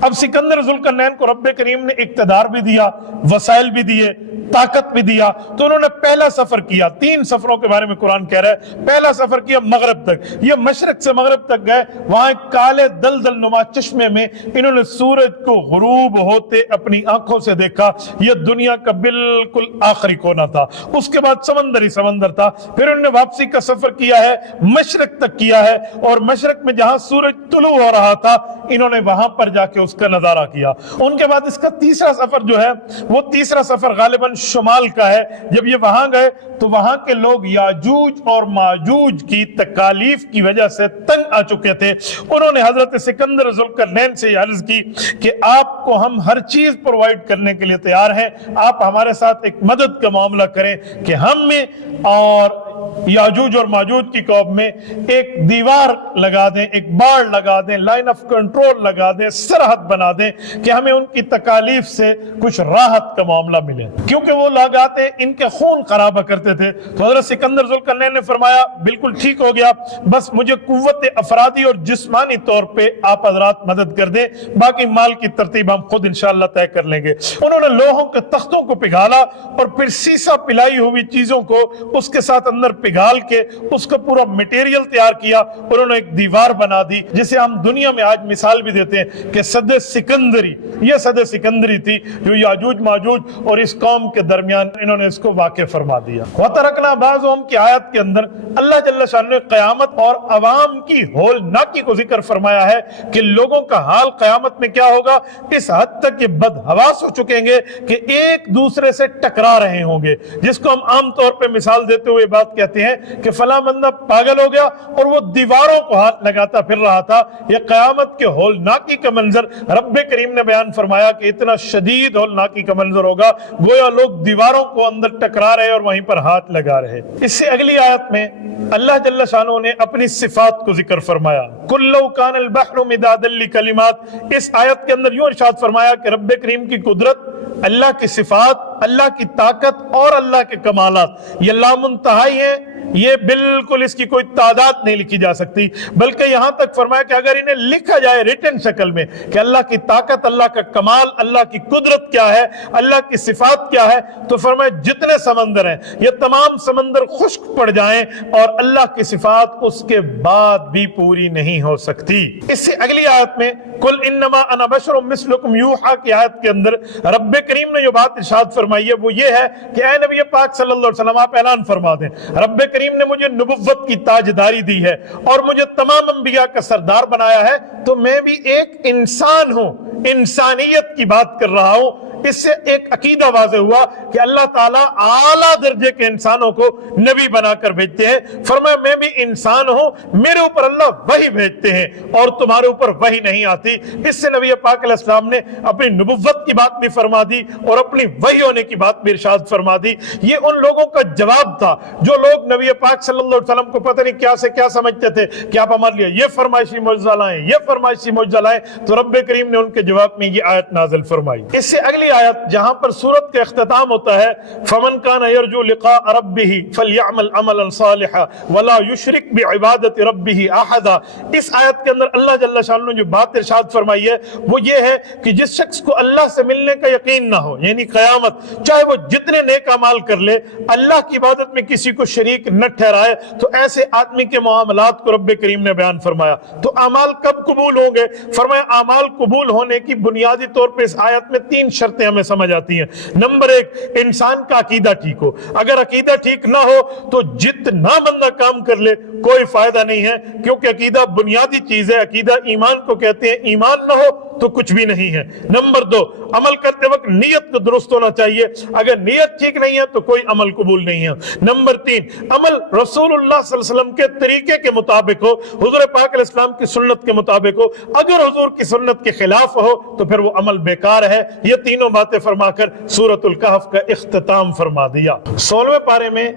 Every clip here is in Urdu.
اب سکندر ذوالقرنین کو رب کریم نے اقتدار بھی دیا، وسائل بھی دیے، طاقت بھی دیا، تو انہوں نے پہلا سفر کیا۔ 3 سفروں کے بارے میں قرآن کہہ رہا ہے۔ پہلا سفر کیا مغرب تک، یہ مشرق سے مغرب تک گئے، وہاں ایک کالے دلدل نما چشمے میں انہوں نے سورج کو غروب ہوتے اپنی آنکھوں سے دیکھا۔ یہ دنیا کا بالکل آخری کونا تھا، اس کے بعد سمندر ہی سمندر تھا۔ پھر انہوں نے واپسی کا سفر کیا ہے، مشرق تک کیا ہے، اور مشرق میں جہاں سورج طلوع ہو رہا تھا انہوں نے وہاں پر جا کے اس کا نظارہ کیا۔ ان کے بعد اس کا تیسرا سفر جو ہے وہ تیسرا سفر غالباً شمال کا ہے۔ جب یہ وہاں گئے تو وہاں کے لوگ یاجوج اور ماجوج کی تکالیف کی وجہ سے تنگ آ چکے تھے۔ انہوں نے حضرت سکندر ذوالقرنین سے یہ عرض کی کہ آپ کو ہم ہر چیز پرووائڈ کرنے کے لیے تیار ہیں، آپ ہمارے ساتھ ایک مدد کا معاملہ کریں کہ ہم میں اور یاجوج اور ماجوج کی قوم میں ایک دیوار لگا دیں، ایک باڑ لگا دیں، لائن آف کنٹرول لگا دیں، سرحد بنا دیں کہ ہمیں ان کی تکالیف سے کچھ راحت کا معاملہ ملے، کیونکہ وہ لوگ آتے ان کے خون خرابہ کرتے تھے۔ تو حضرت سکندر ذوالقرنین نے فرمایا بالکل ٹھیک ہو گیا، بس مجھے قوت افرادی اور جسمانی طور پہ آپ حضرات مدد کر دیں، باقی مال کی ترتیب ہم خود انشاءاللہ طے کر لیں گے۔ انہوں نے لوہوں کے تختوں کو پگھالا اور پھر سیسا پلائی ہوئی چیزوں کو اس کے ساتھ اندر پگھال کے اس کا پورا میٹیریل تیار کیا، انہوں نے ایک دیوار بنا دی جسے ہم دنیا میں آج مثال بھی دیتے ہیں کہ سد سکندری، یہ سد سکندری تھی جو یاجوج ماجوج اور اس قوم کے درمیان انہوں نے اس کو واقع فرما دیا۔ وَتَرَكْنَا بَعْضُهُمْ کی آیت کے اندر اللہ جل شانہ نے قیامت اور عوام کی ہولناکی کو ذکر فرمایا ہے کہ لوگوں کا حال قیامت میں کیا ہوگا، اس حد تک کہ بدحواس ہو چکیں گے کہ ایک دوسرے سے ٹکرا رہے ہوں گے، جس کو ہم عام طور پہ مثال دیتے ہوئے بات کہتے ہیں کہ فلاں بندہ پاگل ہو گیا اور وہ دیواروں کو ہاتھ لگاتا پھر رہا تھا۔ یہ قیامت کے ہولناکی کا منظر رب کریم نے بیان فرمایا کہ اتنا شدید ہولناکی کا منظر ہوگا، گویا لوگ دیواروں کو اندر ٹکرا رہے اور وہیں پر ہاتھ لگا رہے۔ اس سے اگلی آیت میں اللہ جل شانہ نے اپنی صفات کو ذکر فرمایا، قُل لَوْ كَانَ الْبَحْرُ مِدَادًا لِكَلِمَاتِ۔ اس آیت کے اندر یوں ارشاد فرمایا کہ رب کریم کی قدرت، اللہ کی صفات، اللہ کی طاقت اور اللہ کے کمالات یہ لامنتہائی ہیں، یہ بالکل اس کی کوئی تعداد نہیں لکھی جا سکتی، بلکہ یہاں تک فرمایا کہ اگر انہیں لکھا جائے ریٹن شکل میں کہ اللہ کی طاقت، اللہ کا کمال، اللہ کی قدرت کیا ہے، اللہ کی صفات کیا ہے، تو فرمایا جتنے سمندر ہیں یہ تمام سمندر خشک پڑ جائیں اور اللہ کی صفات اس کے بعد بھی پوری نہیں ہو سکتی۔ اس سے اگلی آیت میں قُلْ إِنَّمَا أَنَا بَشَرٌ مِثْلُكُمْ يُوحَىٰ کی آیت کے اندر رب کریم نے جو بات ارشاد فرمائی ہے وہ یہ ہے کہ اے نبی پاک صلی اللہ علیہ وسلم آپ اعلان فرما دیں، رب کریم نے مجھے نبوت کی تاجداری دی ہے اور مجھے تمام انبیاء کا سردار بنایا ہے، تو میں بھی ایک انسان ہوں، انسانیت کی بات کر رہا ہوں۔ اس سے ایک عقیدہ واضح ہوا کہ اللہ تعالیٰ اعلیٰ درجے کے انسانوں کو نبی بنا کر بھیجتے ہیں۔ فرمایا میں بھی انسان ہوں، میرے اوپر اللہ وحی بھیجتے ہیں اور تمہارے اوپر وحی نہیں آتی۔ اس سے نبی پاک علیہ السلام نے اپنی نبوت کی بات بھی فرما دی اور اپنی وحی ہونے کی بات بھی ارشاد فرما دی۔ یہ ان لوگوں کا جواب تھا جو لوگ نبی پاک صلی اللہ علیہ وسلم کو پتہ نہیں کیا سے کیا سمجھتے تھے کہ آپ ہمارے لیے یہ فرمائشی معجزہ لائیں، یہ فرمائشی معجزہ لائیں، تو رب کریم نے ان کے جواب میں یہ آیت نازل فرمائی۔ اس سے اگلی آیت جہاں پر سورت کا اختتام ہوتا ہے فَمَنْ كَانَ يَرْجُو لِقَاءَ رَبِّهِ فَلْيَعْمَلْ عَمَلًا صَالِحًا وَلَا يُشْرِكْ بِعِبَادَةِ رَبِّهِ أَحَدًا۔ اس آیت کے اندر اللہ جل شانہ نے جو بات ارشاد فرمائی ہے وہ یہ ہے کہ جس شخص کو اللہ سے ملنے کا یقین نہ ہو، یعنی قیامت چاہے وہ جتنے نیک اعمال کر لے، اللہ کی عبادت میں کسی کو شریک نہ ٹھہرائے، تو ایسے آدمی کے معاملات کو رب کریم نے بیان فرمایا۔ تو اعمال کب قبول ہوں گے؟ فرمایا اعمال قبول ہونے کی بنیادی طور پہ اس آیت میں 3 شرطیں ہمیں سمجھ آتی ہیں۔ نمبر 1، انسان کا عقیدہ ٹھیک ہو۔ اگر عقیدہ ٹھیک نہ ہو تو جتنا بندہ کام کر لے کوئی فائدہ نہیں ہے، کیونکہ عقیدہ بنیادی چیز ہے، عقیدہ ایمان کو کہتے ہیں، ایمان نہ ہو تو کچھ بھی نہیں ہے۔ نمبر 2، عمل کرتے وقت نیت کو درست ہونا چاہیے، اگر نیت ٹھیک نہیں ہے تو کوئی عمل قبول نہیں ہے۔ نمبر 3، عمل رسول اللہ صلی اللہ علیہ وسلم کے طریقے کے مطابق ہو، حضور پاک علیہ السلام کی سنت کے مطابق ہو، اگر حضور کی سنت کے خلاف ہو تو پھر وہ عمل بیکار ہے۔ یہ تینوں باتیں فرما کر سورۃ الکہف کا اختتام فرما دیا۔ 16ویں پارے میں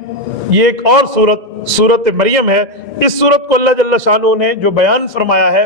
یہ ایک اور سورت مریم ہے۔ اس سورت کو اللہ جل شانہ نے جو بیان فرمایا ہے،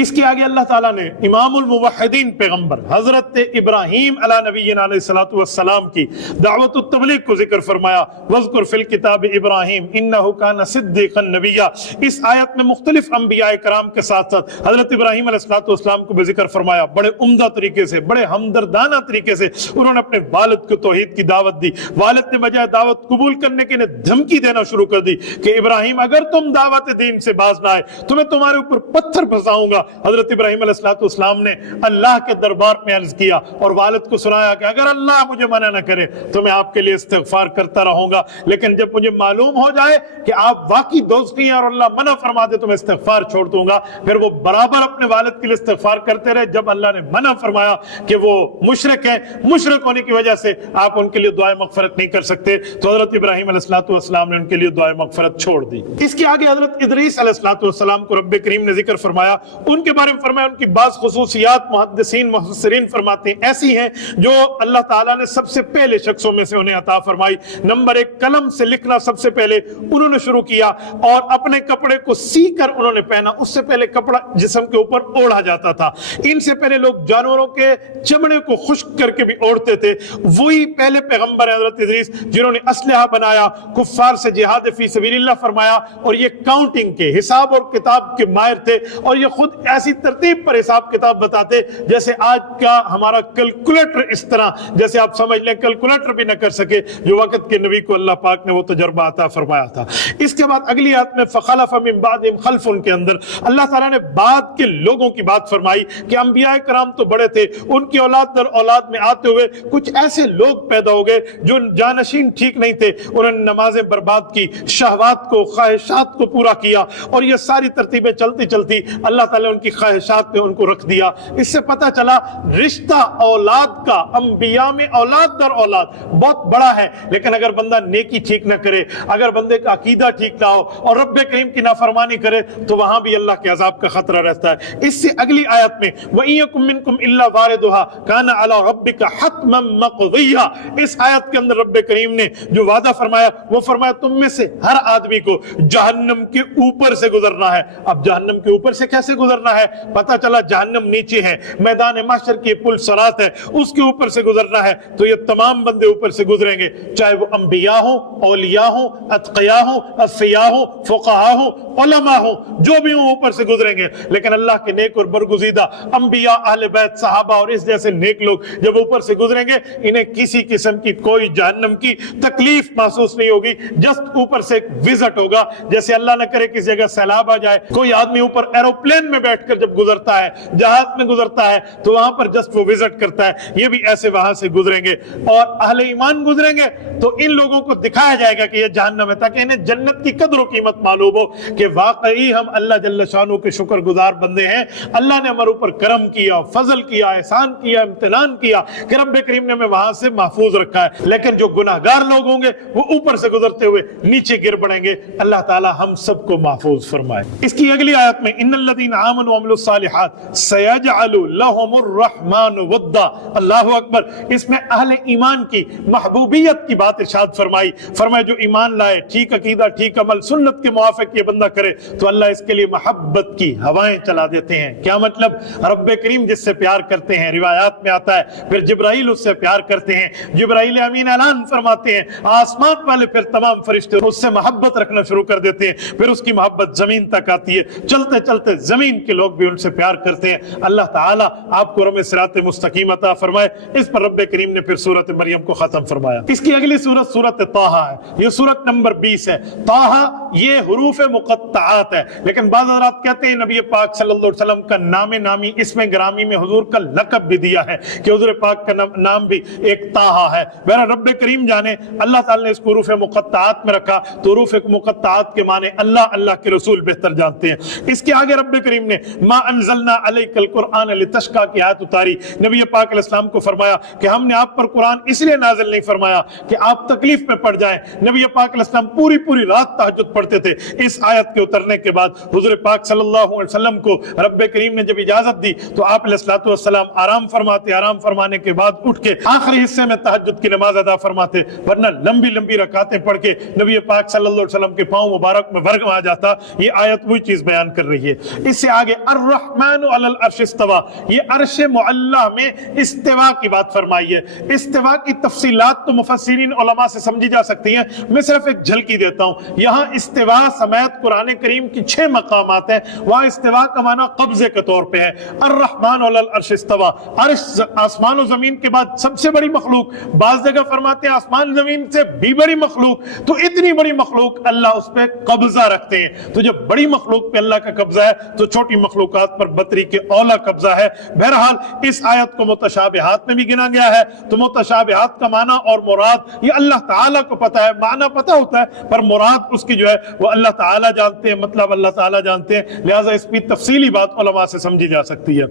اس کے آگے اللہ تعالیٰ نے امام الموحدین پیغمبر حضرت ابراہیم علیہ نبینا علیہ الصلوۃ والسلام کی دعوت التبلیغ کو ذکر فرمایا، وذکر فی الکتاب ابراہیم انہ کان صدیقا نبیا۔ اس آیت میں مختلف انبیاء کرام کے ساتھ ساتھ حضرت ابراہیم علیہ الصلوۃ والسلام کو بھی ذکر فرمایا۔ بڑے عمدہ طریقے سے، بڑے ہمدردانہ طریقے سے انہوں نے اپنے والد کو توحید کی دعوت دی۔ والد نے بجائے دعوت قبول کرنے کے انہیں دھمکی دینا شروع کر دی کہ ابراہیم اگر تم دعوت دین سے باز نہ آئے تو میں تمہارے اوپر پتھر پھنساؤں گا۔ حضرت ابراہیم علیہ الصلوۃ والسلام نے اللہ کے دربار میں عرض کیا اور والد کو سنایا کہ اگر اللہ مجھے منع نہ کرے تو میں آپ کے لیے استغفار کرتا رہوں گا، لیکن جب مجھے معلوم ہو جائے کہ آپ واقعی دوستی ہیں اور اللہ منع فرما دے تو میں استغفار چھوڑ دوں گا۔ پھر وہ برابر اپنے والد کے لیے استغفار کرتے رہے۔ جب اللہ نے منع فرمایا کہ وہ مشرک ہیں، مشرک ہونے کی وجہ سے آپ ان کے لیے دعائے مغفرت نہیں کر سکتے، تو حضرت ابراہیم علیہ الصلوۃ والسلام نے ان کے لیے دعائے مغفرت چھوڑ دی۔ اس کے آگے حضرت ادریس علیہ الصلوۃ والسلام کو رب کریم نے ذکر فرمایا، ان کے بارے میں فرمایا ان کی بعض خصوصیات محدثین مفسرین فرماتے ہیں ایسی ہیں جو اللہ تعالیٰ نے سب سے پہلے شخصوں میں سے انہیں عطا فرمائی۔ نمبر 1، قلم سے لکھنا سب سے پہلے انہوں نے شروع کیا، اور اپنے کپڑے کو سی کر انہوں نے پہنا۔ اس سے پہلے کپڑا جسم کے اوپر اوڑھا جاتا تھا، ان سے پہلے لوگ جانوروں کے چمڑے کو خشک کر کے بھی اوڑھتے تھے۔ وہی پہلے پیغمبر ہیں حضرت ادریس جنہوں نے اسلحہ بنایا، کفار سے جہاد فی سبیل اللہ فرمایا، اور یہ کاؤنٹنگ کے، حساب اور کتاب کے ماہر تھے، اور یہ خود ایسی ترتیب پر حساب کتاب بتاتے جیسے آج کا ہمارا کیلکولیٹر، اس طرح جیسے آپ سمجھ لیں کیلکولیٹر بھی نہ کر سکے جو وقت کے نبی کو اللہ پاک نے وہ تجربہ عطا فرمایا تھا۔ اس کے بعد اگلی آیت میں فخلف من بعدہم خلف کے اندر اللہ تعالیٰ نے بعد کے لوگوں کی بات فرمائی کہ انبیاء کرام تو بڑے تھے، ان کی اولاد در اولاد میں آتے ہوئے کچھ ایسے لوگ پیدا ہو گئے جو جانشین ٹھیک نہیں تھے، انہوں نے نمازیں برباد کی، شہوات کو، خواہشات کو پورا کیا، اور یہ ساری ترتیبیں چلتی چلتی اللہ تعالیٰ نے ان کی خواہشات میں ان کو رکھ دیا۔ اس سے پتہ چلا رشتہ اولاد کا انبیاء میں اولاد در اولاد بہت بڑا ہے، لیکن اگر بندہ نیکی ٹھیک نہ کرے، اگر بندے کا عقیدہ ٹھیک نہ ہو اور رب کریم کی نافرمانی کرے تو وہاں بھی اللہ کے عذاب کا خطرہ رہتا ہے۔ اس سے اگلی آیت میں وَإِن يَكُن مِّنكُمْ إِلَّا وَارِدُهَا كَانَ عَلَىٰ رَبِّكَ حَتْمًا مَّقْضِيًّا۔ اس آیت کے اندر رب کریم نے جو وعدہ فرمایا وہ فرمایا تم میں سے ہر آدمی کو جہنم کے اوپر سے گزرنا ہے۔ اب جہنم کے اوپر سے کیسے گزرنا ہے؟ پتہ چلا جہنم نیچے ہے، میدان محشر کی پل صراط ہے، اس کے اوپر سے گزرنا ہے، تو یہ تمام بندے اوپر سے گزریں گے، چاہے وہ انبیاء ہوں، اولیاء ہوں، اتقیاء ہوں، اصفیاء ہوں، فقہاء ہوں، علماء ہوں، جو بھی ہوں اوپر سے گزریں گے۔ لیکن اللہ کے نیک اور برگزیدہ انبیاء، اہل بیت، صحابہ اور اس جیسے نیک لوگ جب اوپر سے گزریں گے انہیں کسی قسم کی کوئی جہنم کی تکلیف محسوس نہیں ہوگی، جسٹ اوپر سے ایک وزٹ ہوگا۔ جیسے اللہ نہ کرے کسی جگہ سیلاب آ جائے، کوئی آدمی اوپر ایروپلین میں بیٹھ کر جب گزرتا ہے، جہاز میں گزرتا ہے تو وہاں پر جسٹ وہ وزٹ کرتا ہے، یہ بھی ایسے وہاں سے گزریں گے۔ اور اہل ایمان گزریں گے تو ان لوگوں کو دکھایا جائے گا کہ یہ جہنم ہے، تاکہ انہیں جنت کی قدر و قیمت معلوم ہو کہ واقعی ہم اللہ جل شانہ کے شکر گزار بندے ہیں، اللہ نے ہمارے اوپر کرم کیا، فضل کیا، احسان کیا، امتنان کیا کہ رب کریم نے ہمیں وہاں سے محفوظ رکھا ہے۔ لیکن جو گناہگار لوگ ہوں گے وہ اوپر سے گزرتے ہوئے نیچے گر پڑیں گے۔ اللہ تعالی ہم سب کو محفوظ فرمائے۔ اس کی اگلی آیت میں ان الذین آمنوا وعملوا الصالحات سیجعل لهم الرحمن ودا، اللہ اکبر۔ اس میں اہل ایمان کی محبوبیت کی بات ارشاد فرمائی، فرمایا جو ایمان لائے، ٹھیک عقیدہ، ٹھیک عمل، سنت کے موافق یہ بندہ کرے تو اللہ اس کے لیے محبت کی ہوائیں چلا دیتے ہیں۔ کیا مطلب؟ رب کریم جس سے پیار کرتے ہیں، روایات میں آتا ہے پھر جبرائیل اس سے پیار کرتے ہیں، جبرائیل امین اعلان فرماتے ہیں، آسمان والے پھر تمام فرشتے اس سے محبت رکھنا شروع کر دیتے ہیں، پھر اس کی محبت زمین تک آتی ہے، چلتے چلتے زمین کے لوگ بھی ان سے پیار کرتے ہیں۔ اللہ تعالیٰ آپ کو رم صراط مستقیم عطا فرمائے۔ اس پر رب کریم نے پھر سورۃ مریم کو ختم فرمایا۔ اس کی اگلی سورت سورۃ طٰہٰ ہے، یہ سورت نمبر 20 ہے۔ طٰہٰ یہ حروف مقطعات ہے، لیکن بعض حضرات کہتے ہیں نبی پاک صلی اللہ علیہ وسلم کا نام نامی اس میں گرامی میں حضور کا لقب بھی دیا ہے کہ حضور پاک کا نام بھی ایک طٰہٰ ہے۔ بہرحال رب کریم جانے اللہ تعالیٰ نے اس کو حروف مقطعات میں رکھا، تو حروف مقطعات کے معنی اللہ، اللہ کے رسول بہتر جانتے ہیں۔ اس کے آگے رب کریم نے ما انزلنا علیک القرآن لتشقیٰ کی آیت اتاری، نبی پاک علیہ السلام کو فرمایا کہ ہم نے آپ پر قرآن اس لیے نازل نہیں فرمایا کہ آپ تکلیف میں پڑ جائیں۔ نبی پاک علیہ السلام پوری رات تہجد پڑھتے تھے۔ اس آیت کے اترنے کے بعد حضور پاک صلی اللہ علیہ وسلم کو رب کریم نے جب اجازت دی تو آپ علیہ الصلوۃ والسلام آرام فرمانے کے بعد اٹھ کے آخری حصے میں تہجد کی نماز ادا فرماتے، ورنہ لمبی لمبی رکعتیں پڑھ کے نبی پاک صلی اللہ علیہ وسلم کے پاؤں مبارک میں ورم آ جاتا۔ یہ آیت وہی چیز بیان کر رہی ہے۔ اس سے آگے الرحمن علی العرش استوى، یہ عرش معلی میں استوا کی بات فرمائی ہے۔ استوا کی تفصیلات تو مفسرین علماء سے سمجھی جا سکتی ہیں، میں صرف ایک جھلکی دیتا ہوں۔ یہاں استوا سمیت قرآن کریم کی 6 مقامات ہیں، وہاں استوا کا معنی قبضے کے طور پہ ہے۔ الرحمن علی العرش استوى، عرش آسمان و زمین کے بعد سب سے بڑی مخلوق، بعض جگہ فرماتے ہیں آسمان زمین سے بھی بڑی مخلوق، تو اتنی بڑی مخلوق اللہ اس پہ قبضہ رکھتے ہیں۔ تو جب بڑی مخلوق پہ اللہ کا قبضہ ہے تو چھوٹی مخلوقات پر بطری کے اولا قبضہ ہے۔ بہرحال اس آیت کو متشابہات میں بھی گنا گیا ہے، تو متشابہات کا معنی اور مراد یہ اللہ تعالیٰ کو پتہ ہے، معنی پتہ ہوتا ہے پر مراد اس کی جو ہے وہ اللہ تعالیٰ جانتے ہیں، مطلب اللہ تعالیٰ جانتے ہیں، لہٰذا اس کی تفصیلی بات علماء سے سمجھی جا سکتی ہے۔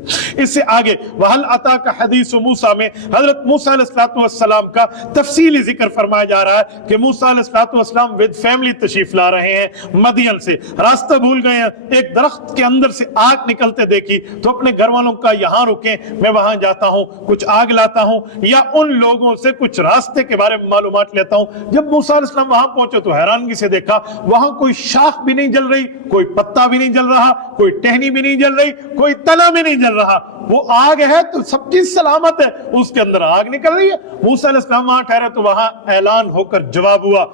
اس سے آگے وَهَلْ أَتَاكَ حَدِيثُ موسیٰ میں حضرت موسیٰ علیہ السلام کا تفصیلی ذکر فرمایا جا رہا ہے کہ موسیٰ علیہ السلام ود فیملی تشریف لا رہے ہیں مدین سے، راستہ بھول گئے ہیں، ایک درخت کے اندر سے آگ نکلتے دیکھی تو اپنے گھر والوں کا یہاں رکیں، میں وہاں جاتا ہوں، کچھ آگ لاتا ہوں یا ان لوگوں سے کچھ راستے کے بارے میں معلومات لیتا ہوں۔ جب موسیٰ علیہ السلام وہاں پہنچے تو حیرانگی سے دیکھا وہاں کوئی شاخ بھی نہیں جل رہی، کوئی پتا بھی نہیں جل رہا، کوئی ٹہنی بھی نہیں جل رہی، کوئی تنا بھی نہیں جل رہا۔ وہ آگ ہے تو سب چیز سلامت ہے، اس کے اندر آگ نکل رہی ہے۔ موسیٰ علیہ السلام وہاں ٹھہرے تو وہاں اعلان ہو کر جواب ہوا،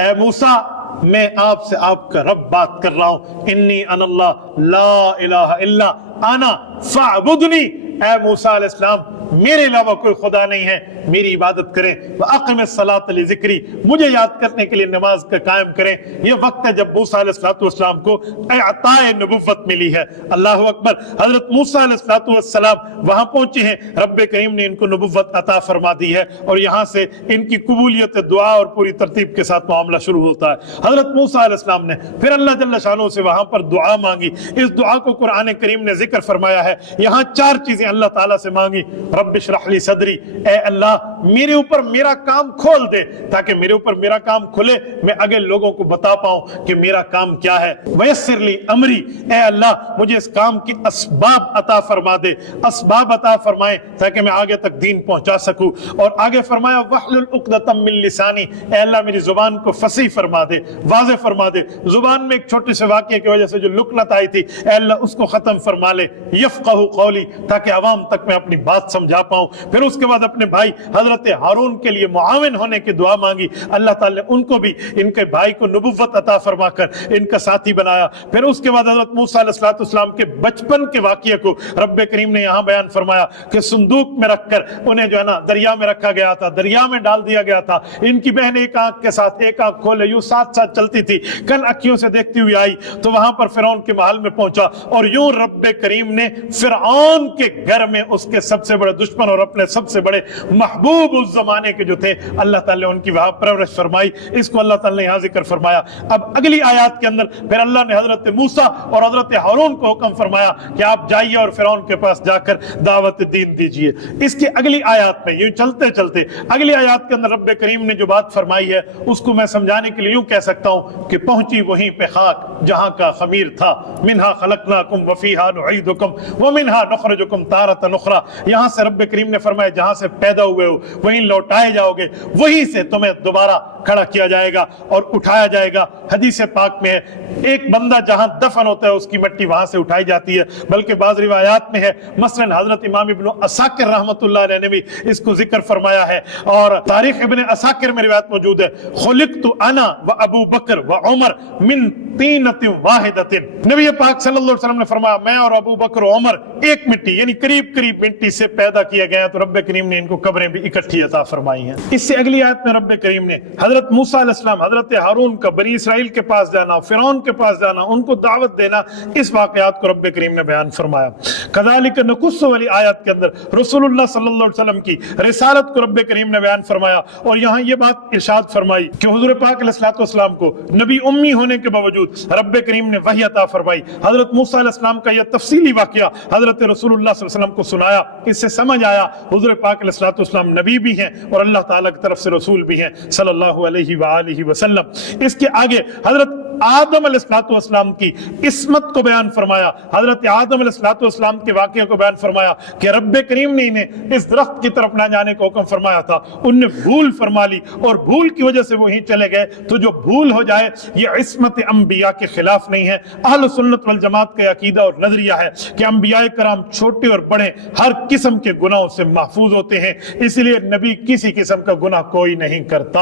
اے موسیٰ میں آپ سے آپ کا رب بات کر رہا ہوں، انی انا اللہ لا الہ الا انا فاعبدنی۔ اے موسیٰ علیہ السلام میرے علاوہ کوئی خدا نہیں ہے، میری عبادت کریں۔ وَأَقِمِ الصَّلَاةَ لِذِكْرِي، مجھے یاد کرنے کے لیے نماز کا قائم کریں۔ یہ وقت ہے جب موسیٰ علیہ السلام کو اعطائے نبوت ملی ہے۔ اللہ اکبر۔ حضرت موسیٰ علیہ السلام وہاں پہنچے ہیں، رب کریم نے ان کو نبوت عطا فرما دی ہے اور یہاں سے ان کی قبولیت دعا اور پوری ترتیب کے ساتھ معاملہ شروع ہوتا ہے۔ حضرت موسیٰ علیہ السلام نے پھر اللہ جل شانہ سے وہاں پر دعا مانگی۔ اس دعا کو قرآن کریم نے ذکر فرمایا ہے۔ یہاں 4 چیزیں اللہ تعالیٰ سے مانگی۔ رب اشرح لی صدری، اے اللہ میرے اوپر میرا کام کھول دے تاکہ میرے اوپر میرا کام کھلے، میں آگے لوگوں کو بتا پاؤں کہ میرا کام کیا ہے۔ ویسر لی امری، اے اللہ مجھے اس کام کی اسباب عطا فرما دے، اسباب عطا فرمائے تاکہ میں آگے تک دین پہنچا سکوں۔ اور آگے فرمایا واحلل عقدۃ من لسانی، اے اللہ میری زبان کو فصیح فرما دے، واضح فرما دے۔ زبان میں ایک چھوٹے سے واقعے کی وجہ سے جو لکنت آئی تھی، اے اللہ اس کو ختم فرما لے، یفقہوا قولی، تاکہ عوام تک میں اپنی بات سمجھا پاؤں۔ پھر اس کے بعد اپنے بھائی حضرت ہارون کے لیے معاون ہونے کی دعا مانگی، اللہ تعالی نے ان کو بھی ان کے بھائی کو نبوت عطا فرما کر ان کا ساتھی بنایا۔ پھر اس کے بعد حضرت موسیٰ علیہ السلام کے بچپن کے واقعے کو رب کریم نے یہاں بیان فرمایا کہ صندوق میں رکھ کر انہیں جو ہے نا دریا میں رکھا گیا تھا، دریا میں ڈال دیا گیا تھا۔ ان کی بہن ایک آنکھ کے ساتھ ایک آنکھ کھولے یوں ساتھ ساتھ چلتی تھی، کن اکھیوں سے دیکھتی ہوئی آئی تو وہاں پر فرعون کے محل میں پہنچا اور یوں رب کریم نے فرعون کے گھر میں اس کے سب سے بڑے دشمن اور اپنے سب سے بڑے محبوب اس زمانے کے جو تھے اللہ تعالیٰ نے ان کی وہاں پرورش فرمائی۔ اس کو اللہ تعالیٰ نے یہاں ذکر فرمایا۔ اب اگلی آیات کے اندر پھر اللہ نے حضرت موسیٰ اور حضرت ہارون کو حکم فرمایا کہ آپ جائیے اور فرعون کے پاس جا کر دعوت دین دیجیے۔ اس کی اگلی آیات میں یوں چلتے چلتے اگلی آیات کے اندر رب کریم نے جو بات فرمائی ہے اس کو میں سمجھانے کے لیے یوں کہہ سکتا ہوں کہ پہنچی وہیں پہ خاک جہاں کا خمیر تھا، منہا خلقناکم وفیہا نعیدکم ومنہا نخرجکم تارۃ اخری۔ یہاں سے رب کریم نے فرمایا جہاں سے پیدا ہوئے ہو وہیں لوٹائے جاؤ گے، وہیں سے تمہیں دوبارہ کھڑا کیا جائے گا اور اٹھایا جائے گا۔ حدیث پاک میں ہے ایک بندہ جہاں دفن ہوتا ہے اس کی مٹی وہاں سے اٹھائی جاتی ہے، بلکہ بعض روایات میں ہے، مثلا حضرت امام ابن عساکر رحمۃ اللہ علیہ نے بھی اس کو ذکر فرمایا ہے اور تاریخ ابن عساکر میں روایت موجود ہے، خلقت انا و ابو بکر و عمر من طینۃ واحدۃ۔ نبی پاک صلی اللہ علیہ وسلم نے فرمایا میں اور ابو بکر و عمر ایک مٹی یعنی قریب قریب مٹی سے پیدا کیا گیا، تو رب کریم نے ان کو قبریں بھی اکٹھی عطا فرمائی ہیں۔ اس سے اگلی آیت میں رب کریم نے حضرت موسیٰ علیہ السلام، حضرت ہارون کا بنی اسرائیل کے پاس جانا، فرعون کے پاس جانا، ان کو دعوت دینا، اس واقعات کو رب کریم نے بیان فرمایا۔ کذالک نقص والی آیت کے اندر رسول اللہ صلی اللہ علیہ وسلم کی رسالت کو رب کریم نے بیان فرمایا اور یہاں یہ بات ارشاد فرمائی کہ حضور پاک علیہ السلام کو نبی امی ہونے کے باوجود رب کریم نے وحی عطا فرمائی۔ حضرت موسیٰ علیہ السلام کا یہ تفصیلی واقعہ حضرت رسول اللہ صلی اللہ علیہ وسلم کو سنایا، اس سے سمجھ آیا حضور پاک علیہ السلام نبی بھی ہیں اور اللہ تعالیٰ کی طرف سے رسول بھی ہیں صلی اللہ علیہ وآلہ وسلم۔ اس کے آگے حضرت آدم علیہ السلام کی عصمت کو بیان فرمایا، حضرت آدم علیہ السلام کے واقعے کو بیان فرمایا کہ رب کریم نے انہیں اس درخت کی طرف نہ جانے کا حکم فرمایا تھا، ان نے بھول فرما لی اور بھول کی وجہ سے وہیں چلے گئے۔ تو جو بھول ہو جائے یہ عصمت انبیاء کے خلاف نہیں ہے۔ اہل سنت والجماعت کا عقیدہ اور نظریہ ہے کہ انبیاء کرام چھوٹے اور بڑے ہر قسم کے گناہوں سے محفوظ ہوتے ہیں، اس لیے نبی کسی قسم کا گناہ کوئی نہیں کرتا۔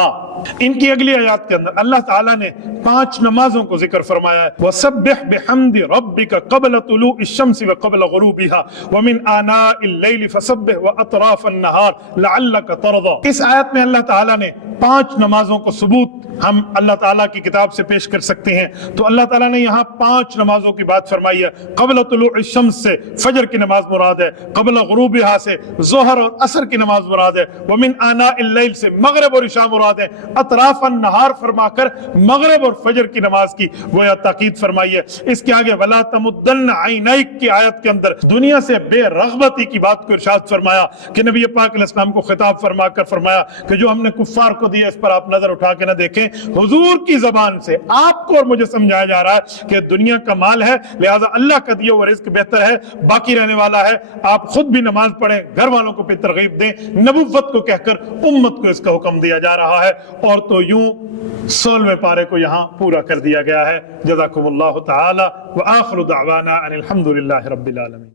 ان کی اگلی آیات کے اندر اللہ تعالیٰ نے 5 نمازوں کو ذکر فرمایا ہے، وَسَبِّحْ بِحَمْدِ رَبِّكَ قَبْلَ طُلُوعِ الشَّمْسِ وَقَبْلَ غُرُوبِهَا وَمِنْ آنَاءِ اللَّيْلِ فَسَبِّحْ وَأَطْرَافَ النَّهَارِ لَعَلَّكَ تَرْضَىٰ۔ اس آیت میں اللہ تعالیٰ نے 5 نمازوں کو ثبوت ہم اللہ تعالیٰ کی کتاب سے پیش کر سکتے ہیں۔ تو اللہ تعالیٰ نے یہاں 5 نمازوں کی بات فرمائی ہے۔ قبل طلوع الشمس سے فجر کی نماز مراد ہے، قبل غروبها سے ظہر اور عصر کی نماز مراد ہے، ومن آناء اللیل سے مغرب اور عشاء مراد ہے، اطراف النہار فرما کر مغرب اور فجر کی نماز کی گویا تاکید فرمائی ہے۔ اس کے آگے ولا تمدن عینیک کی آیت کے اندر دنیا سے بے رغبتی کی بات کو ارشاد فرمایا کہ نبی پاک علیہ السلام کو خطاب فرما کر فرمایا کہ جو ہم نے کفار کو دیا اس پر آپ نظر اٹھا کے نہ دیکھیں۔ حضور کی زبان سے آپ کو اور مجھے سمجھایا جا رہا ہے کہ دنیا کا مال ہے، لہذا اللہ کا دیا ہوا رزق بہتر ہے، باقی رہنے والا ہے۔ آپ خود بھی نماز پڑھیں، گھر والوں کو بھی ترغیب دیں، نبوت کو کہہ کر امت کو اس کا حکم دیا جا رہا ہے۔ اور تو یوں 16ویں پارے کو یہاں پورا کر دیا گیا ہے۔ جزاکم اللہ تعالی وآخر دعوانا ان الحمد للہ رب العالمین۔